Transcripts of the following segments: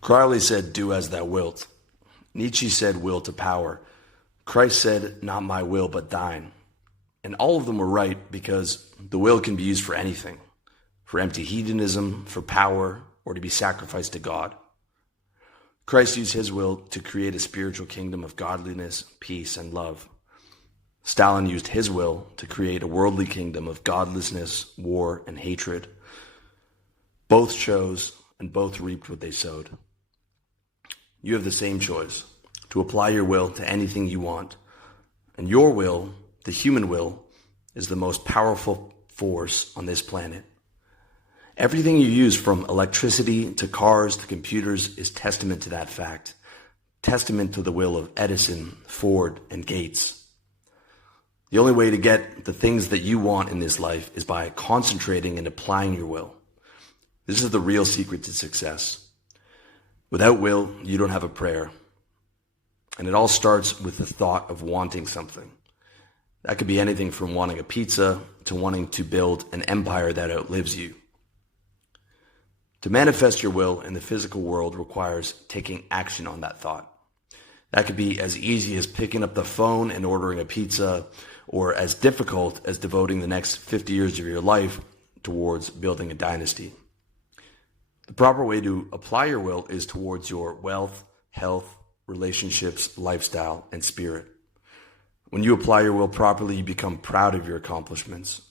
Crowley said, "Do as thou wilt." Nietzsche said, "Will to power." Christ said, "Not my will, but thine." And all of them were right because the will can be used for anything, for empty hedonism, for power, or to be sacrificed to God. Christ used his will to create a spiritual kingdom of godliness, peace, and love. Stalin used his will to create a worldly kingdom of godlessness, war, and hatred. Both chose and both reaped what they sowed. You have the same choice, to apply your will to anything you want. And your will, the human will, is the most powerful force on this planet. Everything you use, from electricity to cars to computers, is testament to that fact. Testament to the will of Edison, Ford, and Gates. The only way to get the things that you want in this life is by concentrating and applying your will. This is the real secret to success. Without will, you don't have a prayer. And it all starts with the thought of wanting something. That could be anything from wanting a pizza to wanting to build an empire that outlives you. To manifest your will in the physical world requires taking action on that thought. That could be as easy as picking up the phone and ordering a pizza, or as difficult as devoting the next 50 years of your life towards building a dynasty. The proper way to apply your will is towards your wealth, health, relationships, lifestyle, and spirit. When you apply your will properly, you become proud of your accomplishments.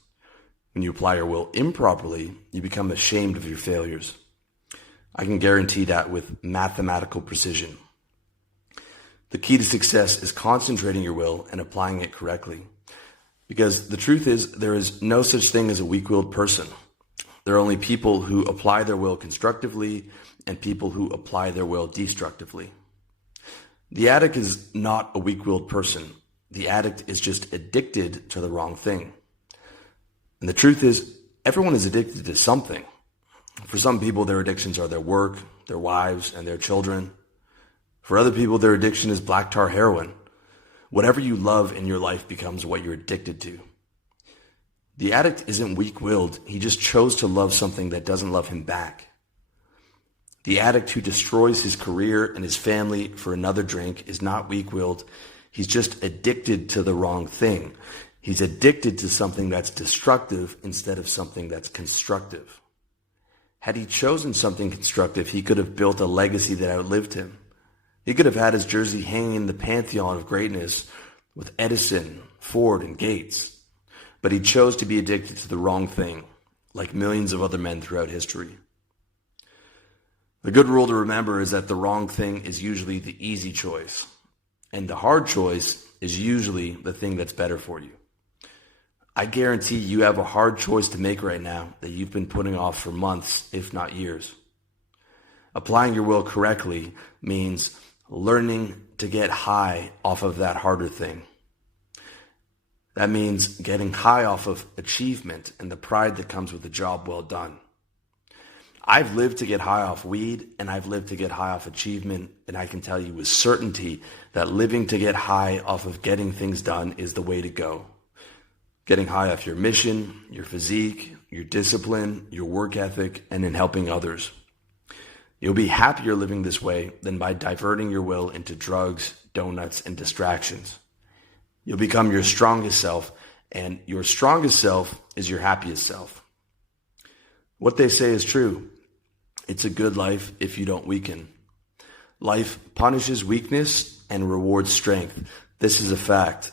When you apply your will improperly, you become ashamed of your failures. I can guarantee that with mathematical precision. The key to success is concentrating your will and applying it correctly. Because the truth is, there is no such thing as a weak-willed person. There are only people who apply their will constructively and people who apply their will destructively. The addict is not a weak-willed person. The addict is just addicted to the wrong thing. And the truth is, everyone is addicted to something. For some people, their addictions are their work, their wives, and their children. For other people, their addiction is black tar heroin. Whatever you love in your life becomes what you're addicted to. The addict isn't weak-willed. He just chose to love something that doesn't love him back. The addict who destroys his career and his family for another drink is not weak-willed. He's just addicted to the wrong thing. He's addicted to something that's destructive instead of something that's constructive. Had he chosen something constructive, he could have built a legacy that outlived him. He could have had his jersey hanging in the pantheon of greatness with Edison, Ford, and Gates. But he chose to be addicted to the wrong thing, like millions of other men throughout history. The good rule to remember is that the wrong thing is usually the easy choice, and the hard choice is usually the thing that's better for you. I guarantee you have a hard choice to make right now that you've been putting off for months, if not years. Applying your will correctly means learning to get high off of that harder thing. That means getting high off of achievement and the pride that comes with a job well done. I've lived to get high off weed, and I've lived to get high off achievement, and I can tell you with certainty that living to get high off of getting things done is the way to go. Getting high off your mission, your physique, your discipline, your work ethic, and in helping others. You'll be happier living this way than by diverting your will into drugs, donuts, and distractions. You'll become your strongest self, and your strongest self is your happiest self. What they say is true. It's a good life if you don't weaken. Life punishes weakness and rewards strength. This is a fact.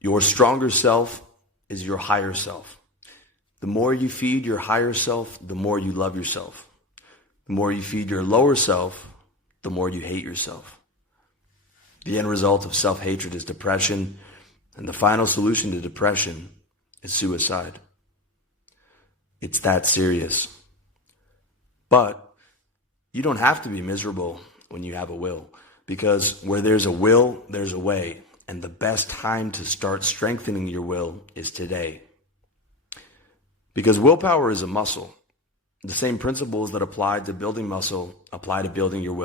Your stronger self is your higher self. The more you feed your higher self, the more you love yourself. The more you feed your lower self, the more you hate yourself. The end result of self-hatred is depression, and the final solution to depression is suicide. It's that serious. But you don't have to be miserable when you have a will, because where there's a will, there's a way, and the best time to start strengthening your will is today. Because willpower is a muscle. The same principles that apply to building muscle apply to building your will.